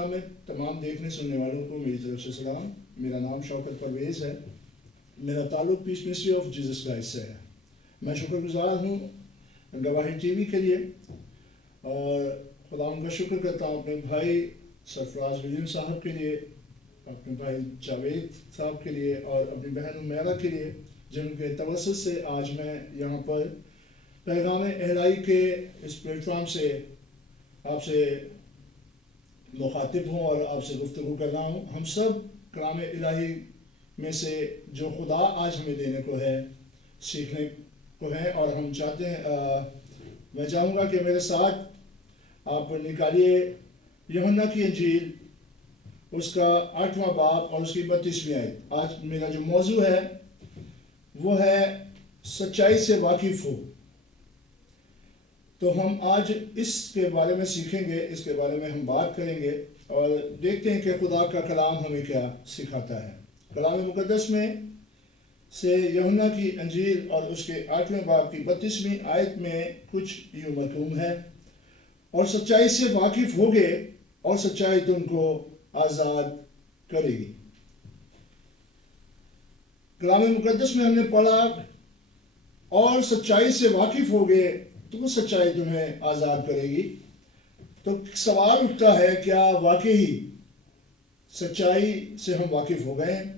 نام میں تمام دیکھنے سننے والوں کو میری طرف سے سلام. میرا نام شوکت پرویز ہے. میرا تعلق پیس منسٹری آف جیزس کرائسٹ سے ہے. میں شکر گزار ہوں گواہی ٹی وی کے لیے اور خدا ان کا شکر کرتا ہوں اپنے بھائی سرفراز ولیم صاحب کے لیے, اپنے بھائی جاوید صاحب کے لیے اور اپنی بہن عمیرہ کے لیے, جن کے توسط سے آج میں یہاں پر پیغام اہلائی کے اس پلیٹ فارم سے آپ سے مخاطب ہوں اور آپ سے گفتگو کر رہا ہوں. ہم سب کلام الہی میں سے جو خدا آج ہمیں دینے کو ہے, سیکھنے کو ہے, اور ہم چاہتے ہیں میں چاہوں گا کہ میرے ساتھ آپ نکالیے یوحنا کی انجیل, اس کا 8واں باب اور اس کی 32ویں آیت. آج میرا جو موضوع ہے وہ ہے سچائی سے واقف ہو. تو ہم آج اس کے بارے میں سیکھیں گے, اس کے بارے میں ہم بات کریں گے اور دیکھتے ہیں کہ خدا کا کلام ہمیں کیا سکھاتا ہے. کلام مقدس میں سے یوحنا کی انجیل اور اس کے 8ویں باب کی 32ویں آیت میں کچھ یوں مفہوم ہے, اور سچائی سے واقف ہوگے اور سچائی تم کو آزاد کرے گی. کلام مقدس میں ہم نے پڑھا اور سچائی سے واقف ہوگے تو سچائی تمہیں آزاد کرے گی. تو سوال اٹھتا ہے, کیا واقعی سچائی سے ہم واقف ہو گئے ہیں؟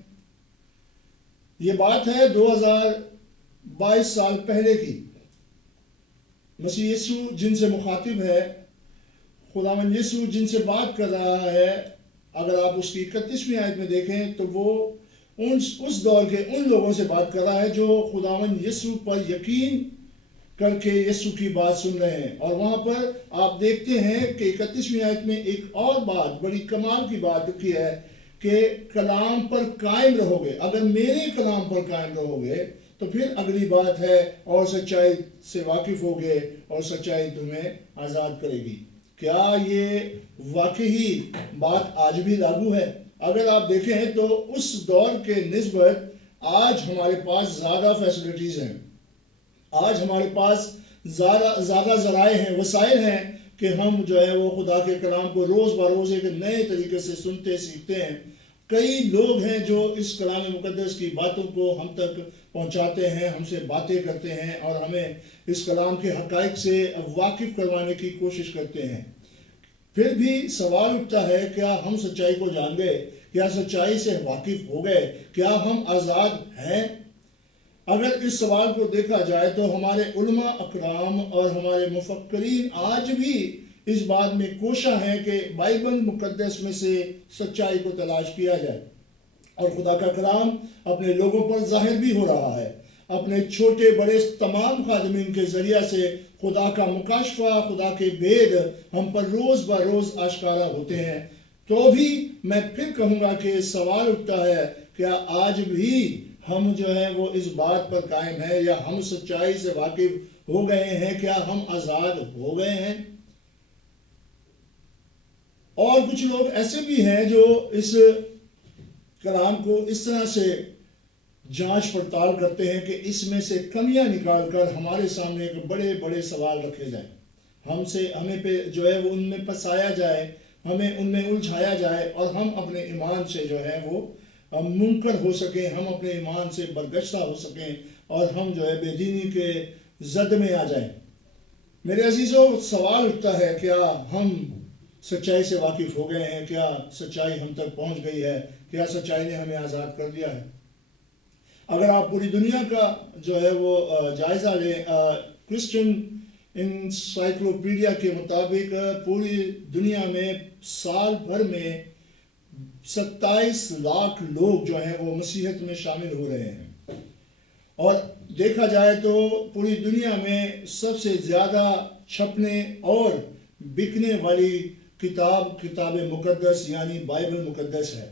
یہ بات ہے 2022 سال پہلے کی. مسیح یسوع جن سے مخاطب ہے, خداوند یسوع جن سے بات کر رہا ہے, اگر آپ اس کی 31ویں آیت میں دیکھیں تو وہ اس دور کے ان لوگوں سے بات کر رہا ہے جو خداوند یسوع پر یقین کر کے یسوع کی بات سن رہے ہیں. اور وہاں پر آپ دیکھتے ہیں کہ 31ویں آیت میں ایک اور بات, بڑی کمال کی بات لکھی ہے کہ کلام پر قائم رہو گے. اگر میرے کلام پر قائم رہو گے تو پھر اگلی بات ہے اور سچائی سے واقف ہوگے اور سچائی تمہیں آزاد کرے گی. کیا یہ واقعی بات آج بھی لاگو ہے؟ اگر آپ دیکھیں تو اس دور کے نسبت آج ہمارے پاس زیادہ فیسلٹیز ہیں, آج ہمارے پاس زیادہ ذرائع ہیں, وسائل ہیں کہ ہم جو ہے وہ خدا کے کلام کو روز بروز ایک نئے طریقے سے سنتے سیکھتے ہیں. کئی لوگ ہیں جو اس کلام مقدس کی باتوں کو ہم تک پہنچاتے ہیں, ہم سے باتیں کرتے ہیں اور ہمیں اس کلام کے حقائق سے واقف کروانے کی کوشش کرتے ہیں. پھر بھی سوال اٹھتا ہے, کیا ہم سچائی کو جان گئے؟ کیا سچائی سے واقف ہو گئے؟ کیا ہم آزاد ہیں؟ اگر اس سوال کو دیکھا جائے تو ہمارے علماء اکرام اور ہمارے مفکرین آج بھی اس بات میں کوشاں ہیں کہ بائبل مقدس میں سے سچائی کو تلاش کیا جائے, اور خدا کا کلام اپنے لوگوں پر ظاہر بھی ہو رہا ہے. اپنے چھوٹے بڑے تمام خادمین کے ذریعہ سے خدا کا مکاشفہ, خدا کے بھید ہم پر روز بروز آشکارا ہوتے ہیں. تو بھی میں پھر کہوں گا کہ سوال اٹھتا ہے, کیا آج بھی ہم جو ہے وہ اس بات پر قائم ہے, یا ہم سچائی سے واقف ہو گئے ہیں؟ کیا ہم آزاد ہو گئے ہیں؟ اور کچھ لوگ ایسے بھی ہیں جو اس کلام کو اس طرح سے جانچ پڑتال کرتے ہیں کہ اس میں سے کمیاں نکال کر ہمارے سامنے ایک بڑے بڑے سوال رکھے جائیں, ہمیں پہ جو ہے وہ ان میں پھنسایا جائے, ہمیں ان میں الجھایا جائے, اور ہم اپنے ایمان سے جو ہے وہ منکر ہو سکیں, ہم اپنے ایمان سے برگشتہ ہو سکیں, اور ہم جو ہے بے دینی کے زد میں آ جائیں. میرے عزیزو, سوال اٹھتا ہے, کیا ہم سچائی سے واقف ہو گئے ہیں؟ کیا سچائی ہم تک پہنچ گئی ہے؟ کیا سچائی نے ہمیں آزاد کر دیا ہے؟ اگر آپ پوری دنیا کا جو ہے وہ جائزہ لیں, کرسچن انسائکلوپیڈیا کے مطابق پوری دنیا میں سال بھر میں 27 لاکھ لوگ جو ہیں وہ مسیحیت میں شامل ہو رہے ہیں. اور دیکھا جائے تو پوری دنیا میں سب سے زیادہ چھپنے اور بکنے والی کتاب مقدس یعنی بائبل مقدس ہے.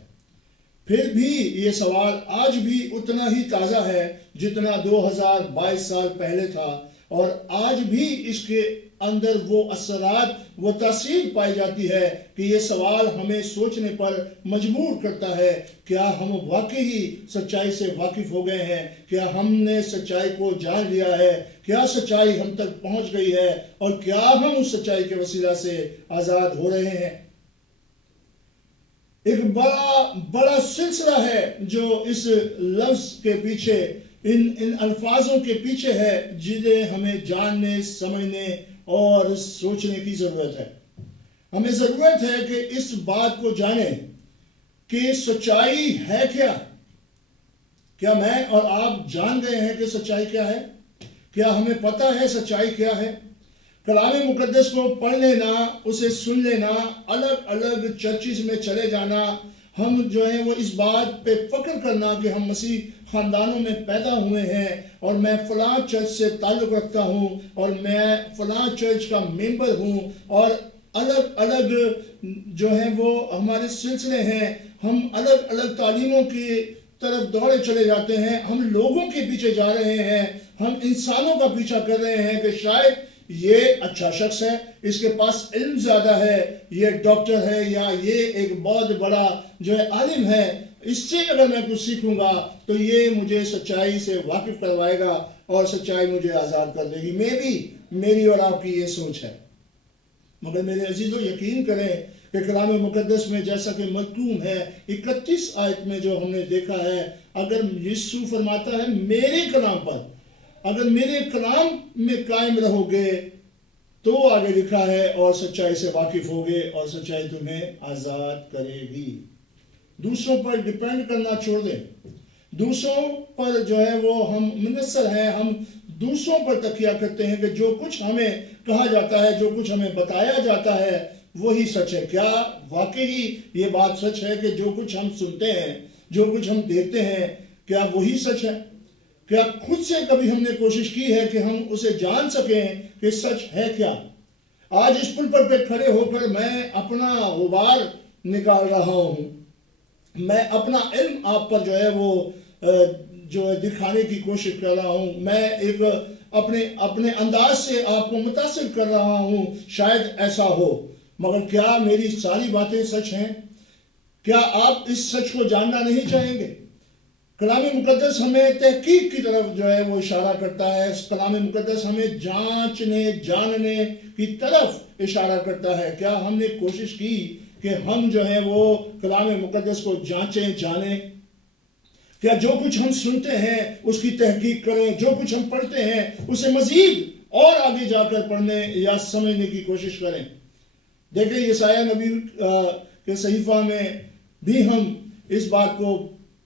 پھر بھی یہ سوال آج بھی اتنا ہی تازہ ہے جتنا 2022 سال پہلے تھا, اور آج بھی اس کے اندر وہ اثرات, وہ تاثیر پائی جاتی ہے کہ یہ سوال ہمیں سوچنے پر مجبور کرتا ہے, کیا ہم واقعی سچائی سے واقف ہو گئے ہیں؟ کیا ہم نے سچائی کو جان لیا ہے؟ کیا سچائی ہم تک پہنچ گئی ہے؟ اور کیا ہم اس سچائی کے وسیلہ سے آزاد ہو رہے ہیں؟ ایک بڑا سلسلہ ہے جو اس لفظ کے پیچھے ان الفاظوں کے پیچھے ہے جنہیں ہمیں جاننے سمجھنے اور سوچنے کی ضرورت ہے. ہمیں ضرورت ہے کہ اس بات کو جانیں کہ سچائی ہے کیا. کیا میں اور آپ جان گئے ہیں کہ سچائی کیا ہے؟ کیا ہمیں پتہ ہے سچائی کیا ہے؟ کلام مقدس کو پڑھ لینا، اسے سن لینا، الگ الگ چرچز میں چلے جانا، ہم جو ہے وہ اس بات پہ فخر کرنا کہ ہم مسیح خاندانوں میں پیدا ہوئے ہیں اور میں فلاں چرچ سے تعلق رکھتا ہوں اور میں فلاں چرچ کا ممبر ہوں، اور الگ الگ جو ہے وہ ہمارے سلسلے ہیں، ہم الگ الگ تعلیموں کی طرف دوڑے چلے جاتے ہیں، ہم لوگوں کے پیچھے جا رہے ہیں، ہم انسانوں کا پیچھا کر رہے ہیں کہ شاید یہ اچھا شخص ہے، اس کے پاس علم زیادہ ہے، یہ ڈاکٹر ہے یا یہ ایک بہت بڑا جو ہے عالم ہے، اس سے اگر میں کچھ سیکھوں گا تو یہ مجھے سچائی سے واقف کروائے گا اور سچائی مجھے آزاد کر دے گی. میری اور آپ کی یہ سوچ ہے. مگر میرے عزیزو یقین کریں کہ کلام مقدس میں جیسا کہ مکتوب ہے 31 آیت میں جو ہم نے دیکھا ہے، اگر یسوع فرماتا ہے میرے کلام پر، اگر میرے کلام میں قائم رہو گے تو آگے لکھا ہے اور سچائی سے واقف ہوگے اور سچائی تمہیں آزاد کرے گی. دوسروں پر ڈیپینڈ کرنا چھوڑ دیں. دوسروں پر جو ہے وہ ہم منحصر ہیں، ہم دوسروں پر تکیہ کرتے ہیں کہ جو کچھ ہمیں کہا جاتا ہے، جو کچھ ہمیں بتایا جاتا ہے وہی سچ ہے. کیا واقعی یہ بات سچ ہے کہ جو کچھ ہم سنتے ہیں، جو کچھ ہم دیکھتے ہیں، کیا وہی سچ ہے؟ کیا خود سے کبھی ہم نے کوشش کی ہے کہ ہم اسے جان سکیں کہ سچ ہے کیا؟ آج اس پلپٹ پہ کھڑے ہو کر میں اپنا غبار نکال رہا ہوں، میں اپنا علم آپ پر جو ہے وہ جو ہے دکھانے کی کوشش کر رہا ہوں، میں ایک اپنے انداز سے آپ کو متاثر کر رہا ہوں، شاید ایسا ہو. مگر کیا میری ساری باتیں سچ ہیں؟ کیا آپ اس سچ کو جاننا نہیں چاہیں گے؟ کلام مقدس ہمیں تحقیق کی طرف جو ہے وہ اشارہ کرتا ہے. کلام مقدس ہمیں جانچنے جاننے کی طرف اشارہ کرتا ہے. کیا ہم نے کوشش کی کہ ہم جو ہے وہ کلام مقدس کو جانچیں جانیں؟ کیا جو کچھ ہم سنتے ہیں اس کی تحقیق کریں، جو کچھ ہم پڑھتے ہیں اسے مزید اور آگے جا کر پڑھنے یا سمجھنے کی کوشش کریں؟ دیکھیں یسایہ نبی کے صحیفہ میں بھی ہم اس بات کو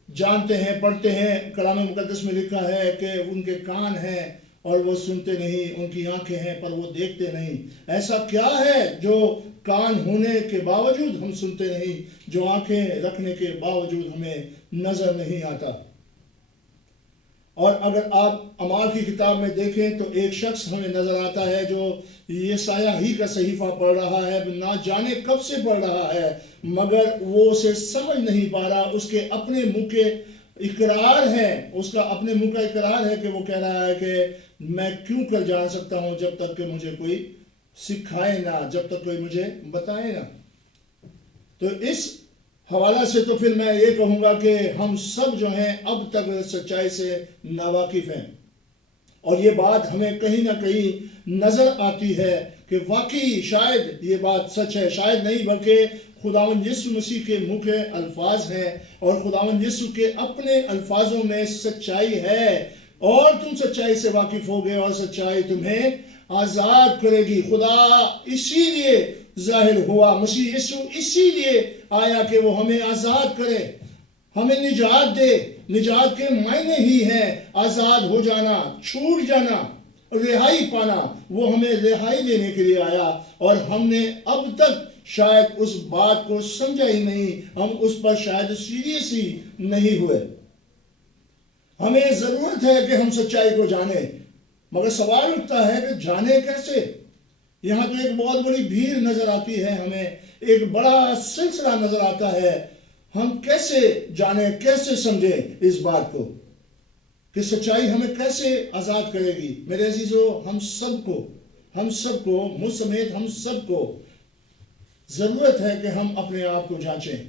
جانتے ہیں، پڑھتے ہیں. کلام مقدس میں لکھا ہے کہ ان کے کان ہیں اور وہ سنتے نہیں، ان کی آنکھیں ہیں پر وہ دیکھتے نہیں. ایسا کیا ہے جو کان ہونے کے باوجود ہم سنتے نہیں، جو آنکھیں رکھنے کے باوجود ہمیں نظر نہیں آتا؟ اور اگر آپ اعمال کی کتاب میں دیکھیں تو ایک شخص ہمیں نظر آتا ہے جو یسایہ ہی کا صحیفہ پڑھ رہا ہے، نہ جانے کب سے پڑھ رہا ہے، مگر وہ اسے سمجھ نہیں پا رہا. اس کے اپنے منہ کے اقرار ہے، اس کا اپنے منہ کا اقرار ہے کہ وہ کہہ رہا ہے کہ میں کیوں کر جان سکتا ہوں جب تک کہ مجھے کوئی سکھائے نہ، جب تک کوئی مجھے بتائے نہ. تو اس حوالہ سے تو پھر میں یہ کہوں گا کہ ہم سب جو ہیں اب تک سچائی سے ناواقف ہیں، اور یہ بات ہمیں کہیں نہ کہیں نظر آتی ہے کہ واقعی شاید یہ بات سچ ہے. شاید نہیں بلکہ خداوند یسوع مسیح کے منہ کے الفاظ ہیں اور خداوند یسوع کے اپنے الفاظوں میں سچائی ہے، اور تم سچائی سے واقف ہوگے اور سچائی تمہیں آزاد کرے گی. خدا اسی لیے ظاہر ہوا، مسیح یسوع اسی لیے آیا کہ وہ ہمیں آزاد کرے، ہمیں نجات دے. نجات کے معنی ہی ہیں آزاد ہو جانا، چھوٹ جانا، رہائی پانا. وہ ہمیں رہائی دینے کے لیے آیا، اور ہم نے اب تک شاید اس بات کو سمجھا ہی نہیں، ہم اس پر شاید سیریس ہی نہیں ہوئے. ہمیں ضرورت ہے کہ ہم سچائی کو جانیں، مگر سوال اٹھتا ہے کہ جانے کیسے؟ یہاں تو ایک بہت بڑی بھیڑ نظر آتی ہے، ہمیں ایک بڑا سلسلہ نظر آتا ہے. ہم کیسے جانیں، کیسے سمجھیں اس بات کو کہ سچائی ہمیں کیسے آزاد کرے گی؟ میرے عزیزو، ہم سب کو مجھ سمیت ہم سب کو ضرورت ہے کہ ہم اپنے آپ کو جانچیں.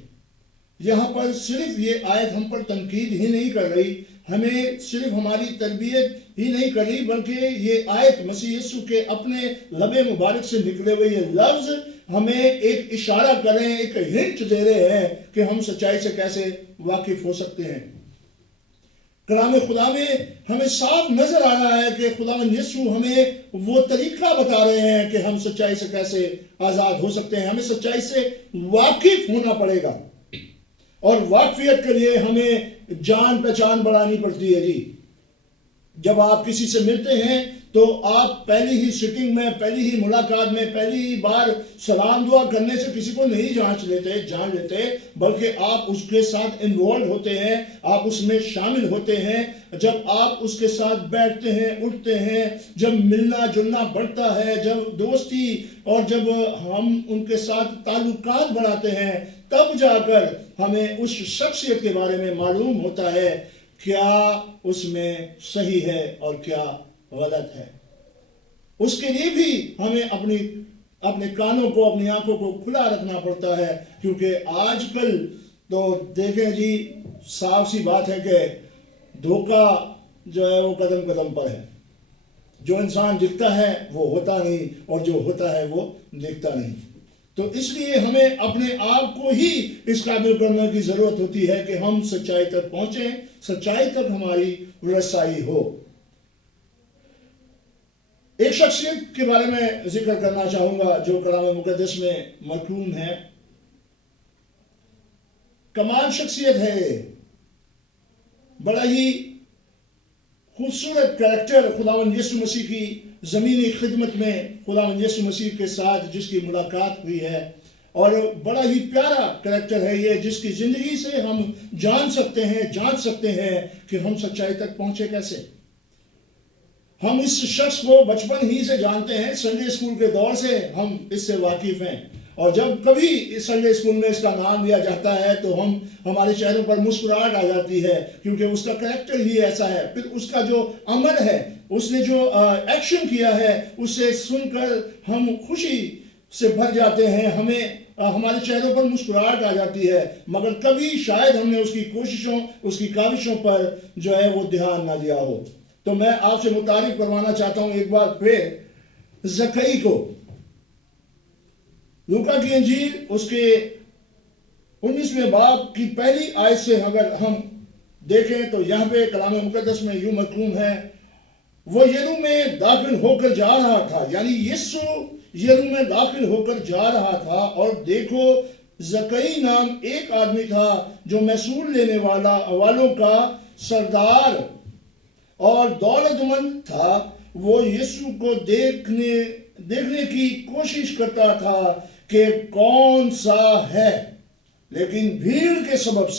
یہاں پر صرف یہ آیت ہم پر تنقید ہی نہیں کر رہی، ہمیں صرف ہماری تربیت ہی نہیں کر رہی، بلکہ یہ آیت مسیح یسوع کے اپنے لب مبارک سے نکلے ہوئے یہ لفظ ہمیں ایک اشارہ کر رہے ہیں، ایک ہنٹ دے رہے ہیں کہ ہم سچائی سے کیسے واقف ہو سکتے ہیں۔ کلام خدا میں ہمیں صاف نظر آ رہا ہے کہ خداوند یسوع ہمیں وہ طریقہ بتا رہے ہیں کہ ہم سچائی سے کیسے آزاد ہو سکتے ہیں۔ ہمیں سچائی سے واقف ہونا پڑے گا، اور واقفیت کے لیے ہمیں جان پہچان بڑھانی پڑتی ہے جی۔ جب آپ کسی سے ملتے ہیں تو آپ پہلی ہی سٹنگ میں، پہلی ہی ملاقات میں، پہلی ہی بار سلام دعا کرنے سے کسی کو نہیں جان لیتے، بلکہ آپ اس کے ساتھ انوالو ہوتے ہیں، آپ اس میں شامل ہوتے ہیں۔ جب آپ اس کے ساتھ بیٹھتے ہیں، اٹھتے ہیں، جب ملنا جلنا بڑھتا ہے، جب دوستی اور جب ہم ان کے ساتھ تعلقات بڑھاتے ہیں، تب جا کر ہمیں اس شخصیت کے بارے میں معلوم ہوتا ہے کیا اس میں صحیح ہے اور کیا غلط ہے۔ اس کے لیے بھی ہمیں اپنے کانوں کو، اپنی آنکھوں کو کھلا رکھنا پڑتا ہے، کیونکہ آج کل تو دیکھیں جی، صاف سی بات ہے کہ دھوکہ جو ہے وہ قدم قدم پر ہے۔ جو انسان دکھتا ہے وہ ہوتا نہیں، اور جو ہوتا ہے وہ دکھتا نہیں۔ تو اس لیے ہمیں اپنے آپ کو ہی اس قابل کرنے کی ضرورت ہوتی ہے کہ ہم سچائی تک پہنچیں، سچائی تک ہماری رسائی ہو۔ ایک شخصیت کے بارے میں ذکر کرنا چاہوں گا جو کلام مقدس میں مرقوم ہے۔ کمال شخصیت ہے، بڑا ہی خوبصورت کریکٹر خداوند یسوع مسیح کی زمینی خدمت میں خداوند یسوع مسیح کے ساتھ جس کی ملاقات ہوئی ہے، اور بڑا ہی پیارا کریکٹر ہے یہ، جس کی زندگی سے ہم جان سکتے ہیں کہ ہم سچائی تک پہنچے کیسے۔ ہم اس شخص کو بچپن ہی سے جانتے ہیں، سنڈے اسکول کے دور سے ہم اس سے واقف ہیں، اور جب کبھی سنڈے اسکول میں اس کا نام لیا جاتا ہے تو ہمارے چہروں پر مسکراہٹ آ جاتی ہے، کیونکہ اس کا کریکٹر ہی ایسا ہے۔ پھر اس کا جو عمل ہے، اس نے جو ایکشن کیا ہے، اسے سن کر ہم خوشی سے بھر جاتے ہیں، ہمارے چہروں پر مسکراہٹ آ جاتی ہے، مگر کبھی شاید ہم نے اس کی کوششوں، اس کی کاوشوں پر جو ہے وہ دھیان نہ دیا ہو۔ تو میں آپ سے متعارف کروانا چاہتا ہوں ایک بار پھر زکئی کو۔ لوکا کی انجیل اس کے 19ویں باب کی پہلی آیت سے اگر ہم دیکھیں تو یہاں پہ کلام مقدس میں یوں مرقوم ہے، وہ یرو میں داخل ہو کر جا رہا تھا، یعنی یسوع یرو میں داخل ہو کر جا رہا تھا، اور دیکھو زکئی نام ایک آدمی تھا جو محصول لینے والوں کا سردار اور دولت مند تھا۔ وہ یسوع کو دیکھنے کی کوشش کرتا تھا کہ کون سا ہے، لیکن بھیڑ کے سبب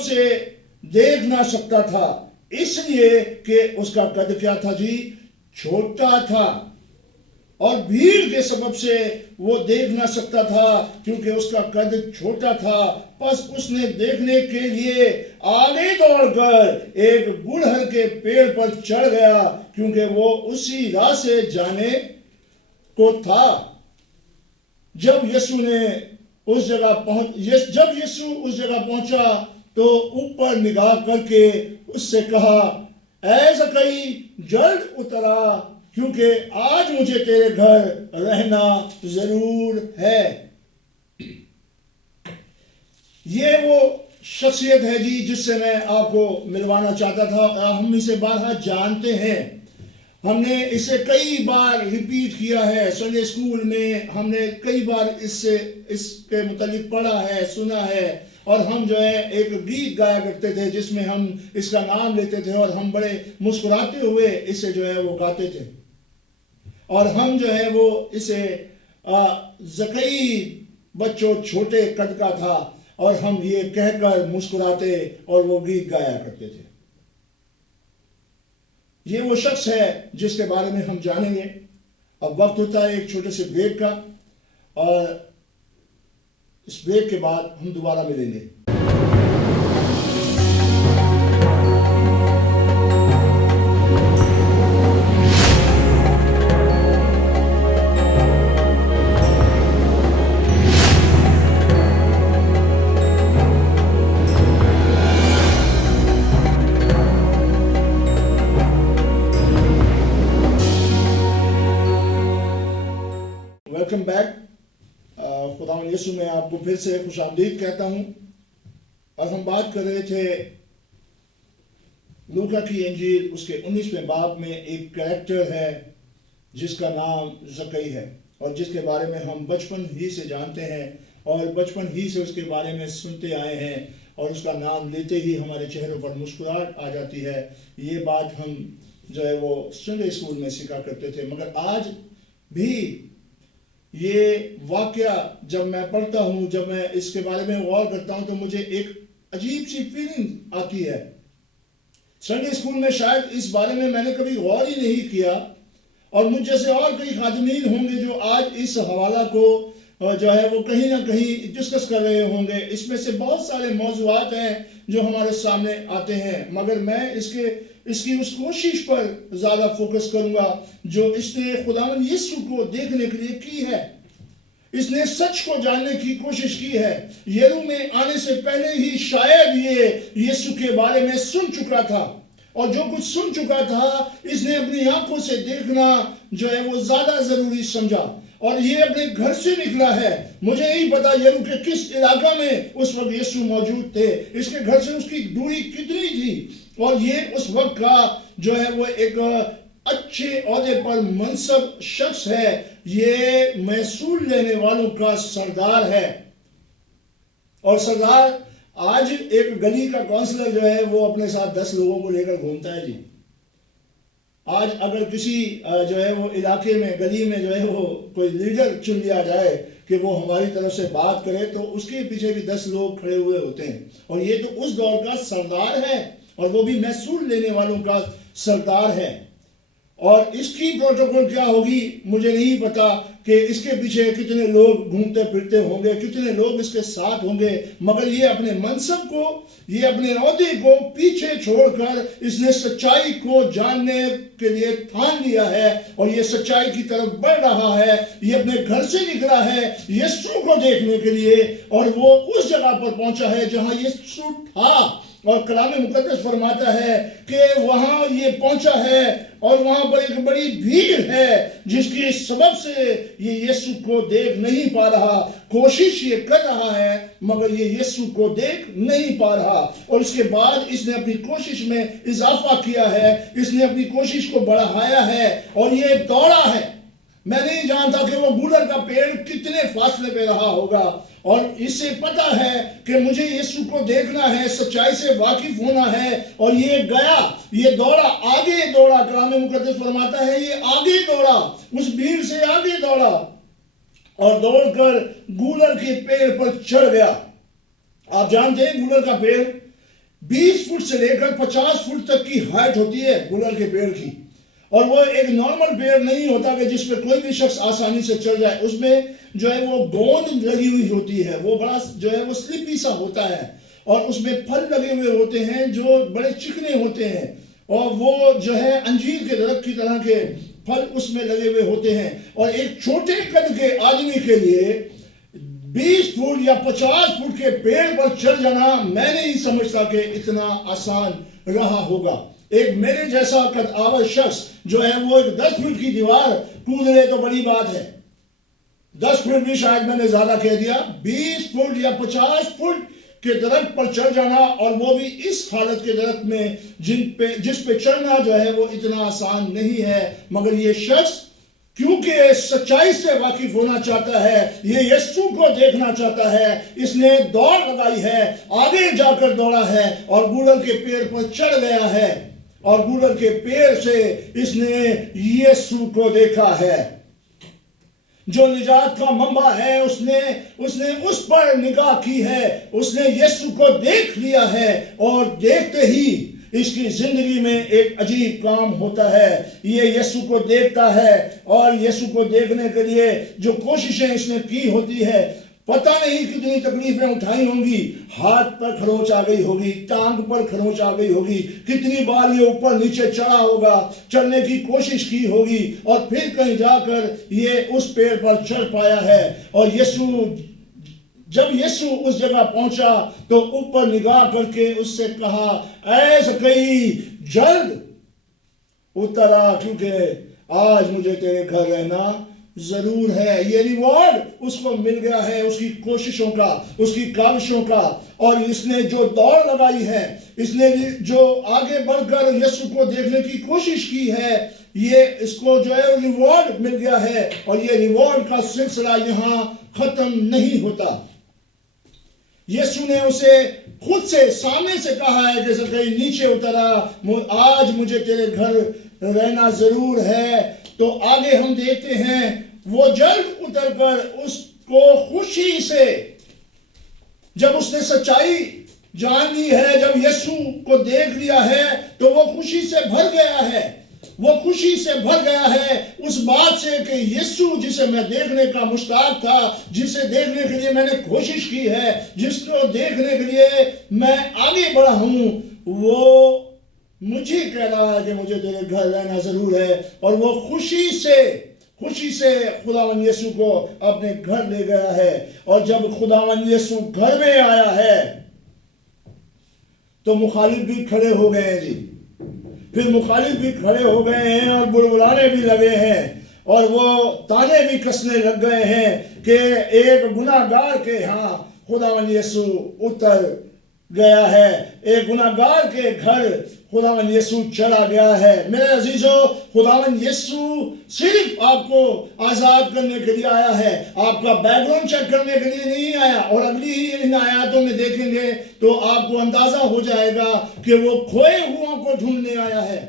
سے دیکھ نہ سکتا تھا، اس لیے کہ اس کا قد کیا تھا جی؟ چھوٹا تھا، اور بھیڑ کے سبب سے وہ دیکھ نہ سکتا تھا کیونکہ اس کا قد چھوٹا تھا۔ پس اس نے دیکھنے کے لیے آگے دوڑ کر ایک گڑہل کے پیڑ پر چڑھ گیا، کیونکہ وہ اسی راہ سے جانے کو تھا۔ جب یسوع اس جگہ پہنچا تو اوپر نگاہ کر کے اس سے کہا، اے زکئی جلد اترا، کیونکہ آج مجھے تیرے گھر رہنا ضرور ہے۔ یہ وہ شخصیت ہے جی جس سے میں آپ کو ملوانا چاہتا تھا۔ ہم اسے بارہا جانتے ہیں، ہم نے اسے کئی بار ریپیٹ کیا ہے، سنڈے اسکول میں ہم نے کئی بار اس کے متعلق پڑھا ہے، سنا ہے، اور ہم جو ہے ایک گیت گایا کرتے تھے جس میں ہم اس کا نام لیتے تھے، اور ہم بڑے مسکراتے ہوئے اسے جو ہے وہ گاتے تھے، اور ہم جو ہے وہ اسے زکئی بچوں چھوٹے قد کا تھا، اور ہم یہ کہہ کر مسکراتے اور وہ گیت گایا کرتے تھے۔ یہ وہ شخص ہے جس کے بارے میں ہم جانیں گے۔ اب وقت ہوتا ہے ایک چھوٹے سے بریک کا، اور اس بریک کے بعد ہم دوبارہ ملیں گے۔ یسوع میں آپ کو پھر سے خوش آمدید کہتا ہوں. اور ہم بات کر رہے تھے لوکا کی انجیل اس کے 19ویں باب میں ایک کریکٹر ہے جس کا نام زکئی ہے، اور جس کے بارے میں ہم بچپن ہی سے جانتے ہیں اور بچپن ہی سے اس کے بارے میں سنتے آئے ہیں، اور اس کا نام لیتے ہی ہمارے چہروں پر مسکراہٹ آ جاتی ہے. یہ بات ہم جو ہے وہ سنڈے اسکول میں سیکھا کرتے تھے، مگر آج بھی یہ واقعہ جب میں پڑھتا ہوں، جب میں اس کے بارے میں غور کرتا ہوں، تو مجھے ایک عجیب سی فیلنگ آتی ہے. سنڈے اسکول میں شاید اس بارے میں نے کبھی غور ہی نہیں کیا، اور مجھ جیسے اور کئی خادمین ہوں گے جو آج اس حوالہ کو جو ہے وہ کہیں نہ کہیں ڈسکس کر رہے ہوں گے. اس میں سے بہت سارے موضوعات ہیں جو ہمارے سامنے آتے ہیں، مگر میں اس کی اس کوشش پر زیادہ فوکس کروں گا جو اس نے خداوند یسوع کو دیکھنے کے لیے کی ہے. اس نے سچ کو جاننے کی کوشش کی ہے. یروشلم میں آنے سے پہلے ہی شاید یہ یسوع کے بارے میں سن چکا تھا، اور جو کچھ سن چکا تھا اس نے اپنی آنکھوں سے دیکھنا جو ہے وہ زیادہ ضروری سمجھا، اور یہ اپنے گھر سے نکلا ہے. مجھے نہیں پتا یروشلم کے کس علاقہ میں اس وقت یسوع موجود تھے، اس کے گھر سے اس کی دوری کتنی تھی، اور یہ اس وقت کا جو ہے وہ ایک اچھے عہدے پر منصب شخص ہے. یہ محصول لینے والوں کا سردار ہے، اور سردار آج ایک گلی کا کونسلر جو ہے وہ اپنے ساتھ 10 لوگوں کو لے کر گھومتا ہے. جی آج اگر کسی جو ہے وہ علاقے میں گلی میں جو ہے وہ کوئی لیڈر چن لیا جائے کہ وہ ہماری طرف سے بات کرے، تو اس کے پیچھے بھی 10 لوگ کھڑے ہوئے ہوتے ہیں، اور یہ تو اس دور کا سردار ہے، اور وہ بھی محصول لینے والوں کا سردار ہے. اور اس کی پروٹوکول کیا ہوگی مجھے نہیں پتا کہ اس کے پیچھے کتنے لوگ گھومتے پھرتے ہوں گے، کتنے لوگ اس کے ساتھ ہوں گے، مگر یہ اپنے منصب کو، یہ اپنے عہدے کو پیچھے چھوڑ کر اس نے سچائی کو جاننے کے لیے ٹھان لیا ہے، اور یہ سچائی کی طرف بڑھ رہا ہے. یہ اپنے گھر سے نکلا ہے یسوع کو دیکھنے کے لیے، اور وہ اس جگہ پر پہنچا ہے جہاں یسوع تھا. اور کلام مقدس فرماتا ہے کہ وہاں یہ پہنچا ہے، اور وہاں پر ایک بڑی بھیڑ ہے جس کی سبب سے یہ یسوع کو دیکھ نہیں پا رہا. کوشش یہ کر رہا ہے مگر یہ یسوع کو دیکھ نہیں پا رہا. اور اس کے بعد اس نے اپنی کوشش میں اضافہ کیا ہے، اس نے اپنی کوشش کو بڑھایا ہے، اور یہ دوڑا ہے. میں نہیں جانتا کہ وہ گولر کا پیڑ کتنے فاصلے پہ رہا ہوگا، اور اس سے پتا ہے کہ مجھے یسوع کو دیکھنا ہے، سچائی سے واقف ہونا ہے. اور یہ گیا، یہ دوڑا، آگے دوڑا. کلام مقدس فرماتا ہے یہ آگے دوڑا، اس بھیڑ سے آگے دوڑا، اور دوڑ کر گولر کے پیڑ پر چڑھ گیا. آپ جانتے ہیں گولر کا پیڑ 20 فٹ سے لے کر 50 فٹ تک کی ہائٹ ہوتی ہے گولر کے پیڑ کی، اور وہ ایک نارمل پیڑ نہیں ہوتا کہ جس پہ کوئی بھی شخص آسانی سے چڑھ جائے. اس میں جو ہے وہ گوند لگی ہوئی ہوتی ہے، وہ بڑا جو ہے وہ سلپی سا ہوتا ہے، اور اس میں پھل لگے ہوئے ہوتے ہیں جو بڑے چکنے ہوتے ہیں، اور وہ جو ہے انجیر کے درخت کی طرح کے پھل اس میں لگے ہوئے ہوتے ہیں. اور ایک چھوٹے قد کے آدمی کے لیے 20 فٹ یا 50 فٹ کے پیڑ پر چڑھ جانا میں نہیں سمجھتا کہ اتنا آسان رہا ہوگا. ایک میرے جیسا قد آور شخص جو ہے وہ ایک 10 فٹ کی دیوار کود لے تو بڑی بات ہے. 10 فٹ بھی شاید میں نے زیادہ کہہ دیا. 20 فٹ یا 50 فٹ کے درخت پر چڑھ جانا، اور وہ بھی اس حالت کے درخت میں جس پہ چڑھنا جو ہے وہ اتنا آسان نہیں ہے. مگر یہ شخص کیونکہ سچائی سے واقف ہونا چاہتا ہے، یہ یسوع کو دیکھنا چاہتا ہے، اس نے دوڑ لگائی ہے، آگے جا کر دوڑا ہے، اور گولر کے پیڑ پر چڑھ گیا ہے، اور گولر کے پیڑ سے اس نے یسوع کو دیکھا ہے جو نجات کا منبع ہے. اس نے اس پر نگاہ کی ہے، اس نے یسوع کو دیکھ لیا ہے، اور دیکھتے ہی اس کی زندگی میں ایک عجیب کام ہوتا ہے. یہ یسوع کو دیکھتا ہے، اور یسوع کو دیکھنے کے لیے جو کوششیں اس نے کی ہوتی ہے، پتہ نہیں کتنی تکلیفیں اٹھائی ہوں گی. ہاتھ پر کھروچ آ گئی ہوگی، ٹانگ پر کھروچ آ گئی ہوگی، کتنی بار یہ اوپر نیچے چڑھا ہوگا، چڑھنے کی کوشش کی ہوگی، اور پھر کہیں جا کر یہ اس پیڑ پر چڑھ پایا ہے. اور جب یسوع اس جگہ پہنچا تو اوپر نگاہ کر کے اس سے کہا، اے زکئی جلد اتر آ، کیونکہ آج مجھے تیرے گھر رہنا ضرور ہے. یہ ریوارڈ اس کو مل گیا ہے اس کی کوششوں کا, اس کی کاوشوں کا, اور اس نے جو دوڑ لگائی ہے, اس نے جو آگے بڑھ کر یسوع کو دیکھنے کی کوشش کی ہے, یہ اس کو جو ہے ریوارڈ مل گیا ہے. اور یہ ریوارڈ کا سلسلہ یہاں ختم نہیں ہوتا. یسوع نے اسے خود سے سامنے سے کہا ہے, جیسے کہیں نیچے اترا, آج مجھے تیرے گھر رہنا ضرور ہے. تو آگے ہم دیکھتے ہیں وہ جلد اتر کر اس کو خوشی سے, جب اس نے سچائی جان لی ہے, جب یسوع کو دیکھ لیا ہے, تو وہ خوشی سے بھر گیا ہے. وہ خوشی سے بھر گیا ہے اس بات سے کہ یسوع جسے میں دیکھنے کا مشتاق تھا, جسے دیکھنے کے لیے میں نے کوشش کی ہے, جس کو دیکھنے کے لیے میں آگے بڑھا ہوں, وہ مجھے کہہ رہا ہے کہ مجھے تیرے گھر رہنا ضرور ہے. اور وہ خوشی سے خداوند یسوع کو اپنے گھر لے گیا ہے. اور جب خداوند یسوع گھر میں آیا ہے تو مخالف بھی کھڑے ہو گئے ہیں جی. پھر مخالف بھی کھڑے ہو گئے ہیں اور بڑبڑانے بھی لگے ہیں, اور وہ تانے بھی کسنے لگ گئے ہیں کہ ایک گناہ گار کے ہاں خداوند یسوع اتر گیا ہے, ایک گناہ گار کے گھر خداوند یسوع چلا گیا ہے. میرے عزیزو, خداوند یسوع صرف آپ کو آزاد کرنے کے لیے آیا ہے, آپ کا بیک گراؤنڈ چیک کرنے کے لیے نہیں آیا. اور اگلی ان آیاتوں میں دیکھیں گے تو آپ کو اندازہ ہو جائے گا کہ وہ کھوئے ہوا کو ڈھونڈنے آیا ہے.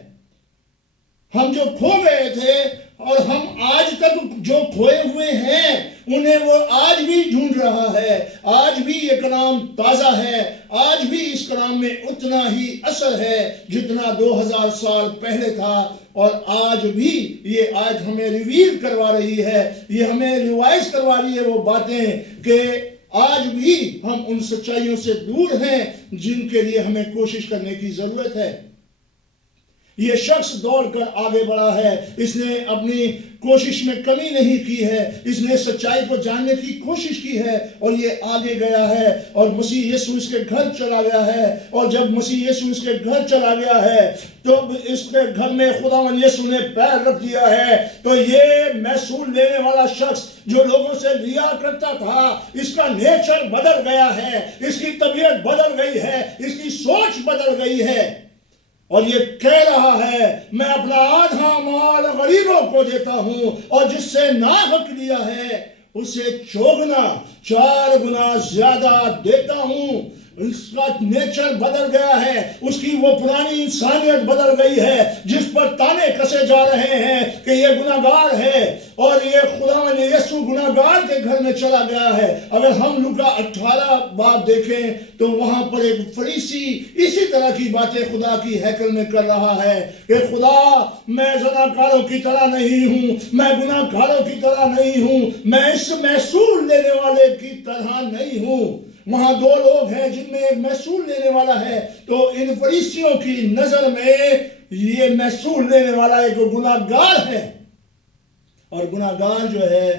ہم جو کھو گئے تھے اور ہم آج تک جو کھوئے ہوئے ہیں انہیں وہ آج بھی ڈھونڈ رہا ہے. آج بھی یہ کلام تازہ ہے, آج بھی اس کلام میں اتنا ہی اثر ہے جتنا 2000 سال پہلے تھا. اور آج بھی یہ آیت ہمیں ریویل کروا رہی ہے, یہ ہمیں ریوائز کروا رہی ہے وہ باتیں کہ آج بھی ہم ان سچائیوں سے دور ہیں جن کے لیے ہمیں کوشش کرنے کی ضرورت ہے. یہ شخص دوڑ کر آگے بڑھا ہے, اس نے اپنی کوشش میں کمی نہیں کی ہے, اس نے سچائی کو جاننے کی کوشش کی ہے اور یہ آگے گیا ہے. اور مسیح یسوع اس کے گھر چلا گیا ہے, اور جب مسیح یسوع اس کے گھر چلا گیا ہے تو اس کے گھر میں خداوند یسوع نے پیر رکھ دیا ہے. تو یہ محصول لینے والا شخص جو لوگوں سے لیا کرتا تھا, اس کا نیچر بدل گیا ہے, اس کی طبیعت بدل گئی ہے, اس کی سوچ بدل گئی ہے. اور یہ کہہ رہا ہے میں اپنا آدھا مال غریبوں کو دیتا ہوں, اور جس سے ناحق لیا ہے اسے چوگنا 4 گنا زیادہ دیتا ہوں. اس کا نیچر بدل گیا ہے, اس کی وہ پرانی انسانیت بدل گئی ہے جس پر تانے کسے جا رہے ہیں کہ یہ گناہگار ہے, اور یہ خداوند یسوع گناہگار کے گھر میں چلا گیا ہے. اگر ہم لوکا 18 باب دیکھیں تو وہاں پر ایک فریسی اسی طرح کی باتیں خدا کی ہیکل میں کر رہا ہے کہ خدا میں زناکاروں کی طرح نہیں ہوں, میں گناہگاروں کی طرح نہیں ہوں, میں اس محصول لینے والے کی طرح نہیں ہوں. وہاں 2 لوگ ہیں جن میں ایک محصول لینے والا ہے, تو ان فریسیوں کی نظر میں یہ محصول لینے والا ایک گناہگار ہے. اور گناہگار جو ہے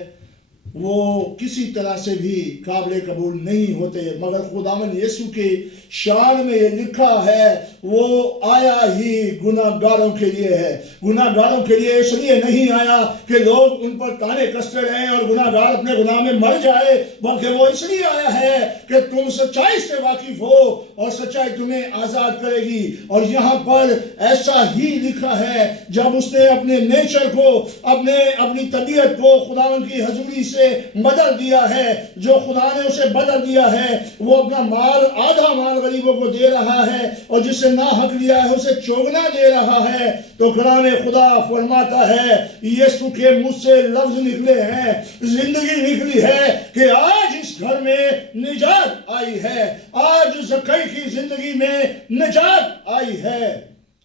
وہ کسی طرح سے بھی قابل قبول نہیں ہوتے, مگر خداوند یسوع کی شان میں یہ لکھا ہے وہ آیا ہی گناہگاروں کے لیے ہے. گناہگاروں کے لیے اس لیے نہیں آیا کہ لوگ ان پر تانے کستے رہیں اور گناہگار اپنے گناہ میں مر جائے, بلکہ وہ اس لیے آیا ہے کہ تم سچائی سے واقف ہو اور سچائی تمہیں آزاد کرے گی. اور یہاں پر ایسا ہی لکھا ہے, جب اس نے اپنے نیچر کو, اپنی طبیعت کو خداوند کی حضوری سے بدل دیا ہے, جو خدا نے اسے بدل دیا ہے, وہ اپنا مال, آدھا مال غریبوں کو دے رہا ہے, اور جس سے ناحق لیا ہے اسے چوگنا دے رہا ہے. تو کلام خدا فرماتا ہے, یسوع کے منہ سے لفظ نکلے ہیں, زندگی نکلی ہے کہ آج اس گھر میں نجات آئی ہے, آج زکئی کی زندگی میں نجات آئی ہے.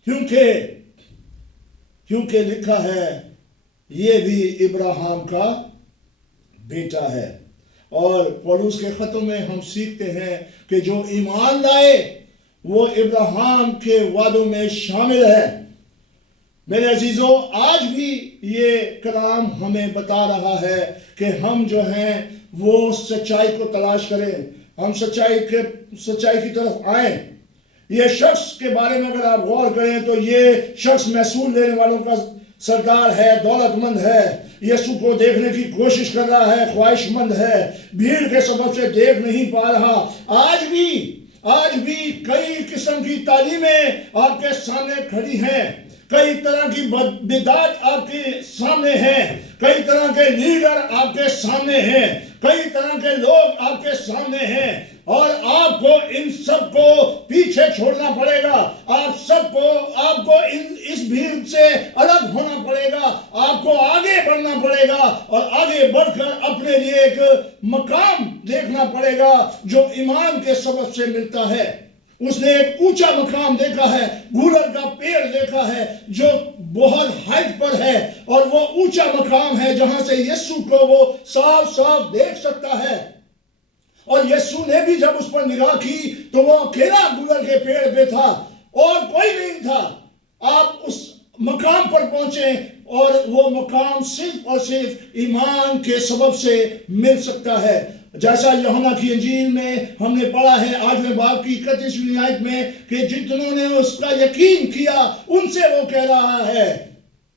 کیونکہ لکھا ہے یہ بھی ابراہیم کا بیٹا ہے. اور پولس کے خطوں میں ہم سیکھتے ہیں کہ جو ایمان لائے وہ ابراہیم کے وعدوں میں شامل ہے. میرے عزیزو, آج بھی یہ کلام ہمیں بتا رہا ہے کہ ہم جو ہیں وہ سچائی کو تلاش کریں, ہم سچائی کی طرف آئیں. یہ شخص کے بارے میں اگر آپ غور کریں تو یہ شخص محصول لینے والوں کا سردار ہے، دولت مند ہے، یسوع کو دیکھنے کی کوشش کر رہا ہے، خواہش مند ہے، بھیڑ کے سبب سے دیکھ نہیں پا رہا۔ آج بھی کئی قسم کی تعلیمیں آپ کے سامنے کھڑی ہیں، کئی طرح کی بدعات آپ کے سامنے ہیں، کئی طرح کے لیڈر آپ کے سامنے ہیں، کئی طرح کے لوگ آپ کے سامنے ہیں، اور آپ کو ان سب کو پیچھے چھوڑنا پڑے گا۔ آپ کو اس بھیڑ سے الگ ہونا پڑے گا، آپ کو آگے بڑھنا پڑے گا، اور آگے بڑھ کر اپنے لیے ایک مقام دیکھنا پڑے گا جو ایمان کے سبب سے ملتا ہے۔ اس نے ایک اونچا مقام دیکھا ہے، گولر کا پیڑ دیکھا ہے جو بہت ہائٹ پر ہے، اور وہ اونچا مقام ہے جہاں سے یسوع کو وہ صاف صاف دیکھ سکتا ہے۔ اور یسوع نے بھی جب اس پر نگاہ کی تو وہ اکیلا گولر کے پیڑ پہ تھا اور کوئی نہیں تھا۔ آپ اس مقام پر پہنچے، اور وہ مقام صرف اور صرف ایمان کے سبب سے مل سکتا ہے۔ جیسا یوحنا کی انجیل میں ہم نے پڑھا ہے 8ویں باب کی 31ویں آیت میں کہ جتنوں نے اس کا یقین کیا ان سے وہ کہہ رہا ہے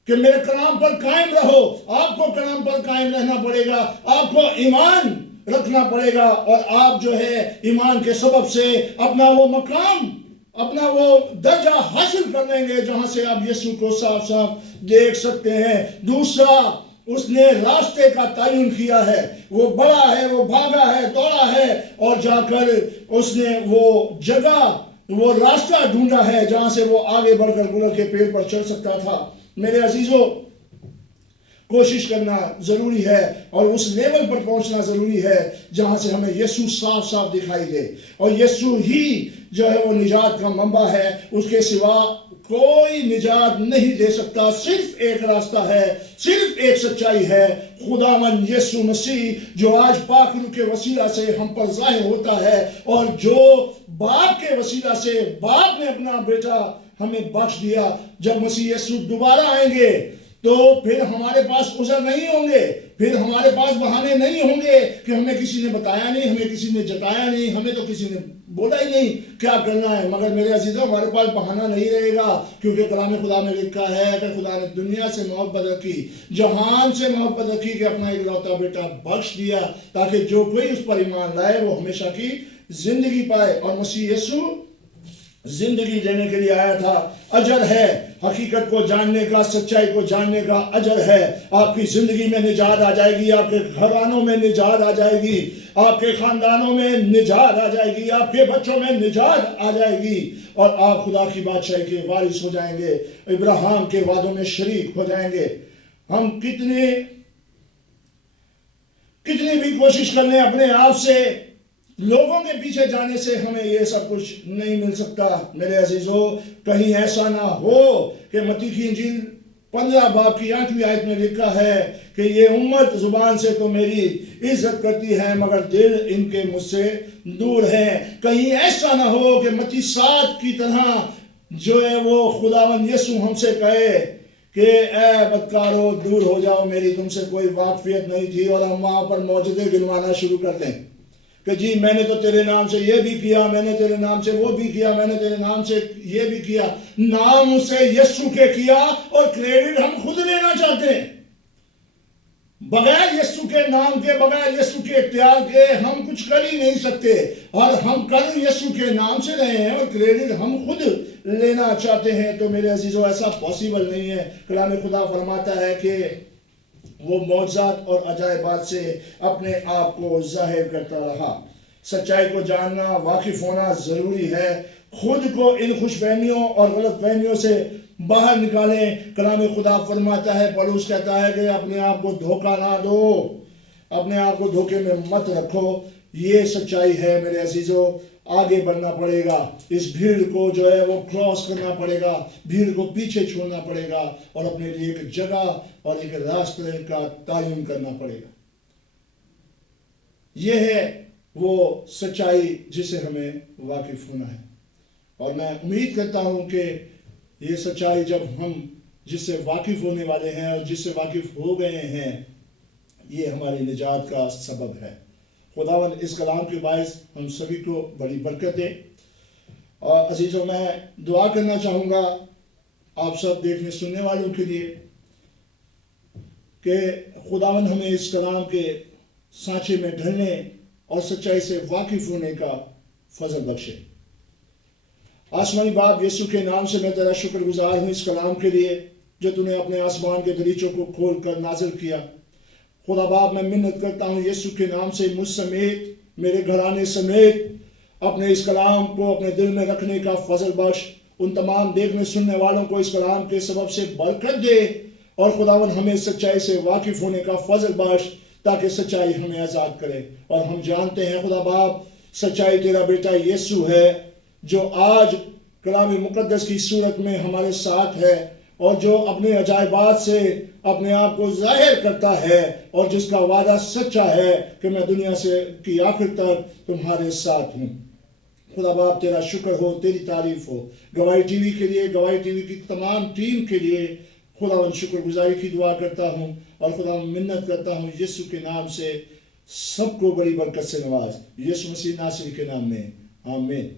کہ میرے کلام پر قائم رہو۔ آپ کو کلام پر قائم رہنا پڑے گا، آپ کو ایمان رکھنا پڑے گا، اور آپ جو ہے ایمان کے سبب سے اپنا وہ مقام، اپنا وہ درجہ حاصل کر لیں گے جہاں سے آپ یسوع کو صاف صاف دیکھ سکتے ہیں۔ دوسرا، اس نے راستے کا تعین کیا ہے، وہ بڑا ہے، وہ بھاگا ہے، دوڑا ہے، اور جا کر اس نے وہ جگہ، وہ راستہ ڈھونڈا ہے جہاں سے وہ آگے بڑھ کر گولر کے پیڑ پر چڑھ سکتا تھا۔ میرے عزیزو، کوشش کرنا ضروری ہے اور اس لیول پر پہنچنا ضروری ہے جہاں سے ہمیں یسوع صاف صاف دکھائی دے، اور یسوع ہی جو ہے وہ نجات کا منبع ہے، اس کے سوا کوئی نجات نہیں دے سکتا۔ صرف ایک راستہ ہے، صرف ایک سچائی ہے، خداوند یسوع مسیح جو آج پاک روح کے وسیلہ سے ہم پر ظاہر ہوتا ہے، اور جو باپ کے وسیلہ سے باپ نے اپنا بیٹا ہمیں بخش دیا۔ جب مسیح یسوع دوبارہ آئیں گے تو پھر ہمارے پاس عذر نہیں ہوں گے، پھر ہمارے پاس بہانے نہیں ہوں گے کہ ہمیں کسی نے بتایا نہیں، ہمیں کسی نے جتایا نہیں، ہمیں تو کسی نے بولا ہی نہیں کیا کرنا ہے۔ مگر میرے عزیزوں، ہمارے پاس بہانہ نہیں رہے گا، کیونکہ کلام خدا میں لکھا ہے کہ خدا نے دنیا سے محبت رکھی، جہان سے محبت رکھی کہ اپنا اکلوتا بیٹا بخش دیا، تاکہ جو کوئی اس پر ایمان لائے وہ ہمیشہ کی زندگی پائے۔ اور مسیح یسوع زندگی دینے کے لیے آیا تھا۔ اجر ہے حقیقت کو جاننے کا، سچائی کو جاننے کا اجر ہے۔ آپ کی زندگی میں نجات آ جائے گی، آپ کے گھرانوں میں نجات آ جائے گی، آپ کے خاندانوں میں نجات آ جائے گی، آپ کے بچوں میں نجات آ جائے گی، اور آپ خدا کی بادشاہی کے وارث ہو جائیں گے، ابراہیم کے وعدوں میں شریک ہو جائیں گے۔ ہم کتنی بھی کوشش کر لیں اپنے آپ سے، لوگوں کے پیچھے جانے سے ہمیں یہ سب کچھ نہیں مل سکتا۔ میرے عزیزو، کہیں ایسا نہ ہو کہ متی کی انجیل 15 باب کی 8ویں آیت میں لکھا ہے کہ یہ امت زبان سے تو میری عزت کرتی ہے مگر دل ان کے مجھ سے دور ہے۔ کہیں ایسا نہ ہو کہ متی 7 کی طرح جو ہے وہ خداوند یسوع ہم سے کہے کہ اے بدکارو دور ہو جاؤ، میری تم سے کوئی واقفیت نہیں تھی، اور ہم وہاں پر معجزے گنوانا شروع کر دیں کہ جی میں نے تو تیرے نام سے یہ بھی کیا، میں نے تیرے نام سے وہ بھی کیا، میں نے تیرے نام سے یہ بھی کیا۔ نام اسے یسوع کے کیا، اور کریڈٹ ہم خود لینا چاہتے ہیں۔ بغیر یسوع کے نام کے، بغیر یسوع کے اختیار کے ہم کچھ کر ہی نہیں سکتے، اور ہم کر یسوع کے نام سے رہے ہیں اور کریڈٹ ہم خود لینا چاہتے ہیں۔ تو میرے عزیزو، ایسا پاسیبل نہیں ہے۔ کلام خدا فرماتا ہے کہ وہ معجزات اور عجائبات سے اپنے آپ کو ظاہر کرتا رہا۔ سچائی کو جاننا، واقف ہونا ضروری ہے۔ خود کو ان خوش فہمیوں اور غلط فہمیوں سے باہر نکالیں۔ کلام خدا فرماتا ہے، پولس کہتا ہے کہ اپنے آپ کو دھوکہ نہ دو، اپنے آپ کو دھوکے میں مت رکھو۔ یہ سچائی ہے میرے عزیزو۔ آگے بڑھنا پڑے گا، اس بھیڑ کو جو ہے وہ کراس کرنا پڑے گا، بھیڑ کو پیچھے چھوڑنا پڑے گا، اور اپنے لیے ایک جگہ اور ایک راستے کا تعین کرنا پڑے گا۔ یہ ہے وہ سچائی جس سے ہمیں واقف ہونا ہے، اور میں امید کرتا ہوں کہ یہ سچائی جب ہم جس سے واقف ہونے والے ہیں اور جس سے واقف ہو گئے ہیں، یہ ہماری نجات کا سبب ہے۔ خداوند اس کلام کے باعث ہم سبھی کو بڑی برکت دے۔ اور عزیزوں، میں دعا کرنا چاہوں گا آپ سب دیکھنے سننے والوں کے لیے کہ خداوند ہمیں اس کلام کے سانچے میں ڈھلنے اور سچائی سے واقف ہونے کا فضل بخشے۔ آسمانی باپ یسوع کے نام سے میں تیرا شکر گزار ہوں اس کلام کے لیے جو تو نے اپنے آسمان کے دریچوں کو کھول کر نازل کیا۔ خدا باپ میں منت کرتا ہوں یسوع کے نام سے مجھ سمیت میرے گھرانے سمیت اپنے اس کلام کو اپنے دل میں رکھنے کا فضل بخش، ان تمام دیکھنے سننے والوں کو اس کلام کے سبب سے برکت دے، اور خداوند ہمیں سچائی سے واقف ہونے کا فضل بخش تاکہ سچائی ہمیں آزاد کرے۔ اور ہم جانتے ہیں خدا باپ سچائی تیرا بیٹا یسوع ہے جو آج کلام مقدس کی صورت میں ہمارے ساتھ ہے، اور جو اپنے عجائبات سے اپنے آپ کو ظاہر کرتا ہے، اور جس کا وعدہ سچا ہے کہ میں دنیا سے کی آخر تک تمہارے ساتھ ہوں۔ خدا باپ تیرا شکر ہو، تیری تعریف ہو۔ گواہی ٹی وی کے لیے، گواہی ٹی وی کی تمام ٹیم کے لیے خداوند شکر گزاری کی دعا کرتا ہوں، اور خداوند منت کرتا ہوں یسوع کے نام سے سب کو بڑی برکت سے نواز، یسوع مسیح ناصری کے نام میں، آمین۔